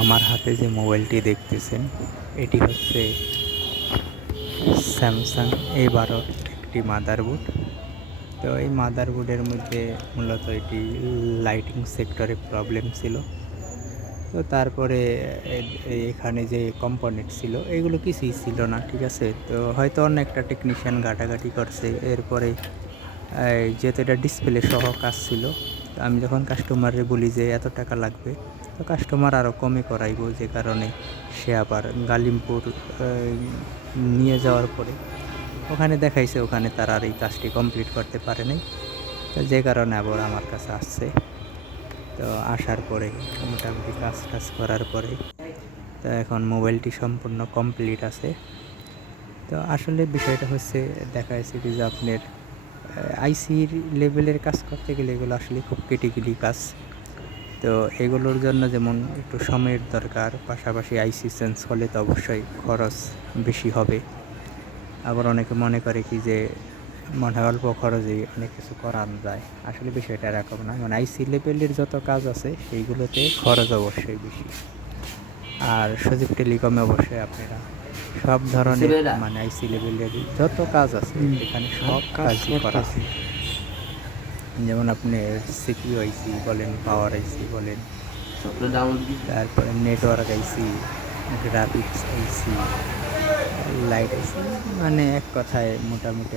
আমার হাতে যে মোবাইলটি দেখতেছেন এটি হচ্ছে স্যামসাং A12 একটি মাদারবোর্ড। তো এই মাদারবোর্ডের মধ্যে মূলত এটি লাইটিং সেক্টরে প্রবলেম ছিল। তো তারপরে এখানে যে কম্পোনেন্ট ছিল এগুলো কিছুই ছিল না, ঠিক আছে। তো হয়তো অন্য একটা টেকনিশিয়ান ঘাটাঘাটি করছে। এরপরে যেহেতু এটা ডিসপ্লে সহ কাজ ছিল, তো আমি যখন কাস্টমারে বলি যে এত টাকা লাগবে, তো কাস্টমার আরও কমে করাইবো, যে কারণে সে আবার গালিমপুর নিয়ে যাওয়ার পরে ওখানে দেখাইছে, ওখানে তারা আর এই কাজটি কমপ্লিট করতে পারে নাই। তো যে কারণে আবার আমার কাছে আসছে। তো আসার পরে মোটামুটি কাজ টাজ করার পরে তো এখন মোবাইলটি সম্পূর্ণ কমপ্লিট আছে। তো আসলে বিষয়টা হচ্ছে, দেখা যাচ্ছে কি যে আপনার আইসির লেভেলের কাজ করতে গেলে এগুলো আসলে খুব ক্রিটিক্যালি কাজ। তো এগুলোর জন্য যেমন একটু সময়ের দরকার, পাশাপাশি আইসি চেঞ্জ করলে তো অবশ্যই খরচ বেশি হবে। আবার অনেকে মনে করে কি যে মনে হয় অল্প খরচেই অনেক কিছু করানো যায়, আসলে বিষয়টা এরকম না। মানে আইসি লেভেলের যত কাজ আছে সেইগুলোতে খরচ অবশ্যই বেশি। আর সজীব টেলিকমে অবশ্যই আপনারা সব ধরনের মানে আইসি লেভেলের যত কাজ আছে এখানে সব কাজই করা আছে। যেমন আপনি সিপিইউ আইসি বলেন, পাওয়ার আইসি বলেন, তারপরে নেটওয়ার্ক আইসি, গ্রাফিক্স আইসি, লাইট আইসি, মানে এক কথায় মোটামুটি